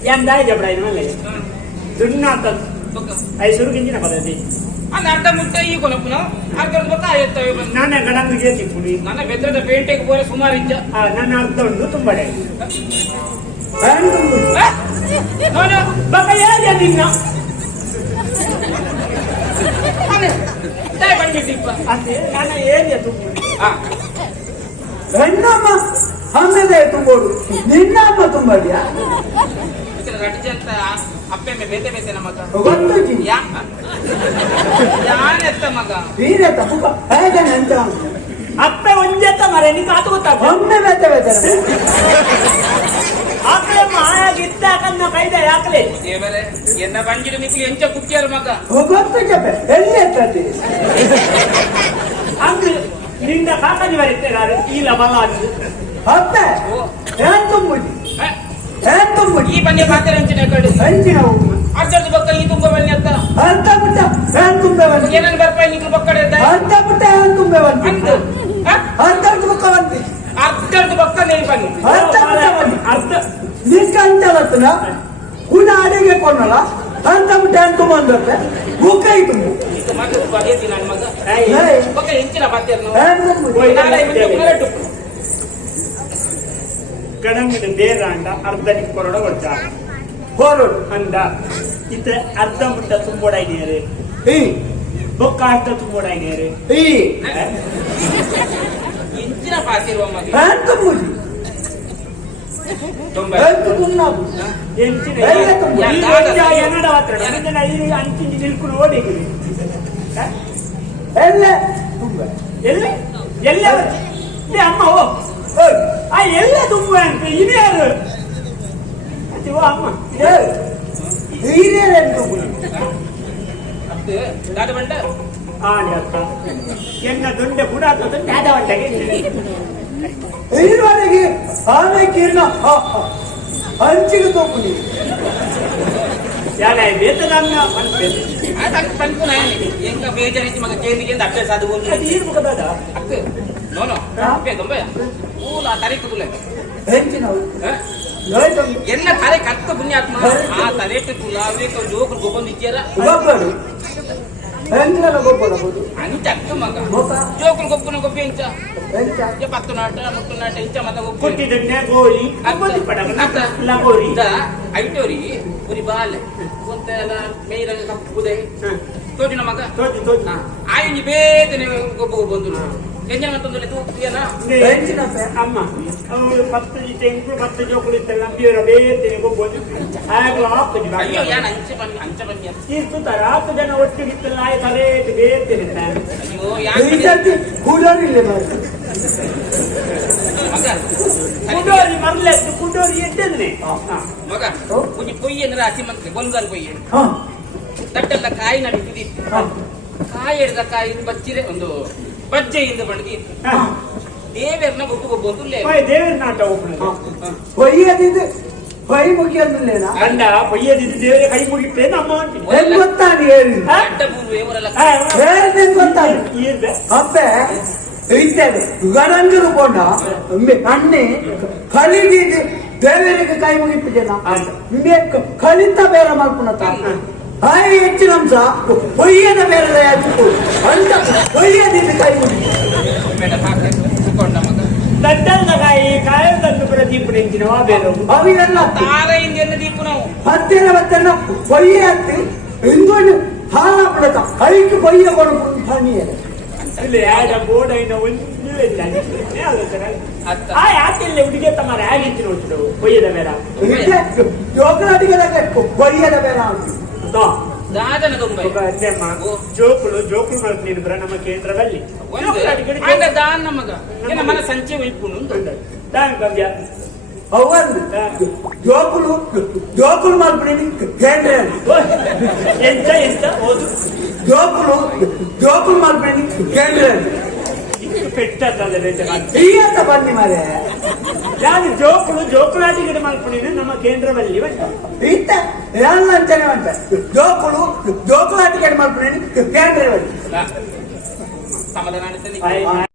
Yang dah je berani mana lagi? Dunia tak, ayah suruh kinci nak pada di. Ada muda ini kalau punya, agar tu kaya tu. Nana kadang dia tipuli. Nana betul tu painting boleh sumar inja. Nana artham tu tumbade. Nana, bakal aja dina. Ane, dah banyak tiba. Nana dia tumbade. Nama, hame dah tumbadu. Nina apa tumbadiya? Kita rati janta, apa me bete nama tu. Betul je. Yang, yang itu maga. Ini tak buka. Ada nanti. Apa onja tu mara ni katu kata. Hame bete. Akle maya kita kan nak kaya dah akle. Ye bere, ye na banjir ni kuli enca kutiar maga. Betul je. Elit tadi. Anggur, ninda kakak ni balik terare. Ila balan. Apa? Yang tumbudi. Yang tumbudi. Ini banyak bater yang cina kadu. Anjina umi. Arjar tu bakal itu gua banyak ta. Anta puta. Yang tumbewan. Ye nan berapa ini gua bakal ada. Anta puta yang tumbewan. Anda, Anta tu kawan. arjar tu bakal ni pan. Anta puta wan. Arta. Niskan jalan na. Una ada ke konola. Anta puta yang tumbewan berapa? Buka itu. Itu maga sebagai sinan maga. Hey. Bakal ini cina bater no. Yang tumbudi. Nala ini tu mana tu. Kadang itu dia anda arta ni korora berja. Horor. Anda itu arta muda tumbodai ni re. Bokka arta tumbodai ni re. Ini cina pasir wong maga. Yang tumbudi. Tomba. Yang tumbudi. Yang cina Yang tumbudi. yang dah yang ada water. Yang cina ini anjing di dilkun ode kiri. Elle. Tumba. Elle. Dia amma oh. Elle tumbuan. Ini ada. Coba amma. Ini yang tumbudi. Itu, dah ada bandar. Ni atta. Yang donde budak tu dah ada water. Ini lagi. Ane kirna. Anjing tumbudi. Ya naik betul namanya panpe. Ada pan pun ayah ni. Yang kau bejar itu maga kendi kendi ada satu bol. Hadir bukan ada. Aku, no. Apa tomba ya? Ula tarik tu le. Anjing au. Loi tumbudi. Yenna tarik kattu punya atma. Tarik tu lawe kau jauh gopon dicara. Bapak. Anjing la gopola bodu. Ani cakku maga. Moka. Jauh gopon enca. Anjing. Ya pattu nata enca mata gopon. Kuti denne gori. Apa di pada kena? La gori. Dah, aitori, puri bal. Konta la meira kappu deh. Toju nama maga. Toju. Ayo ni bete ni gopon bondu. Kenyang atau tu dia na. Anjing apa? Amma. Patu di tengku, patu jokul di telam biar bete ni gopon. Ayo apa di bawah. Ayo ya anca pan ya. Itu tarak tu jangan waktu kita lain tarik bete ni tan. Ayo ya. Ini jadi kudari lebar. Maga. Kudori marle, kudori itu ni. Maga. Puji puyi ni rasi man gongan puyi. ತಟ್ಟೆಲ್ಲ ಕಾಯಿನ ಬಿಟ್ಟಿದ್ದು ಕಾಯಿ ಹಿಡಿದ ಕಾಯಿ ಬಚ್ಚಿರೆ ಒಂದು ಬಜ್ಜೆಯಿಂದ ಬಡ್ದಿತ್ತು ದೇವರನ್ನ ಒಬ್ಬೊಬ್ಬೊಂದುಲ್ಲೇ ದೇವರ ನಾಟ ಒಬ್ಬಳು ಹೊಯ್ಯದಿದ್ದು ಕೈ ಮುಗಿಯೋದಿಲ್ಲೇನಾ ಅಂಡ ಹೊಯ್ಯದಿದ್ದು ದೇವರ ಕೈ ಮುಗಿತೆ ನಮ್ಮ ಗೊತ್ತಾಡಿ ಹೇಳಿ ಅಡ್ಡ ಪೂರ್ವ ಇವರೆಲ್ಲ ಗೊತ್ತಾಡಿ ಅಪ್ಪೆ ಇದ್ದೇವೆ ಗರಂಜರು ಕೊಂಡ ಅಣ್ಣೆ ಕಲಿದಿದ್ದು ದೇವರಿಗೆ ಕೈ ಮುಗಿತು ಜನ ಕಲಿತ ಬೇರೆ ಮಾಡ್ಕೊಂಡ ಹಾಯ್ ಹೆಚ್ಚಿನ ಅಂಶ ಹೊಯ್ಯದ ಬೇರೆ ಅಂತ ಹೊಯ್ಯದಿದ್ದು ಕೈ ಮುಗಿತು ದಡ್ಡಲ್ಲ ಕಾಯಿ ಕಾಯದಂದು ಕೂಡ ದೀಪನ ಹೆಂಚಿನವ ಬೇರೆ ಅವೆಲ್ಲ ತಾರೆಯಿಂದ ದೀಪ ನಾವು ಹತ್ತಿರ ಹೊಯ್ಯ ಹತ್ತಿ ಇಂದು ಹಾಳ ಬಿಡತ ಕೈಗೆ ಹೊಯ್ಯ ಕೊಡಬಹುದು ತನಿಯ ಇಲ್ಲಿ ಯಾರ ಬೋರ್ಡ್ ಐನ ಒಂದು ಅತ್ತ ಆ ಯಾಕೆಲ್ಲ ಹುಡುಗಿ ತಮ್ಮರ ಆಗಿತ್ತು ನೋಡ್ತಿರು ಕೊಯ್ಯದ ಬೇಡ ಜೋಕುಲಾಟಿಗೆ ಬೈಯದ ಬೇಡ ದಾದನ ದುಂಬೈ ಜೋಕುಲು ಮಾಡ್ತೀನಿ ಬರ ನಮ್ಮ ಕೇಂದ್ರದಲ್ಲಿ ಒಂದು ದಾನ ಮಗ ಏನ ಮನ ಸಂಚೆ ಉಳ್ಕೊಂಡು ಅವಂದು ಜೋಕುಲು ಮಾಡ್ಬಿಡಿ ಕೇಂದ್ರ ಎಂತ ಓದು ಜೋಕುಲು ಮಾಡ್ಬಿಡಿ ಕೇಂದ್ರ ಅಂತ ಬನ್ನಿ ಮಾರೆ ನಾನು ಜೋಕುಲಾಟಿಗೆ ಮಾಡ್ಕೊಂಡಿದ್ದೀನಿ ನಮ್ಮ ಕೇಂದ್ರದಲ್ಲಿ ಇತ್ತ ಎಲ್ಲ ಅಂತಾನೆ ಅಂತ ಜೋಕುಲಾಟಿಗೆ ಮಾಡ್ಬಿಡಿ ಕೇಂದ್ರದಲ್ಲಿ ಸಮಾಧಾನ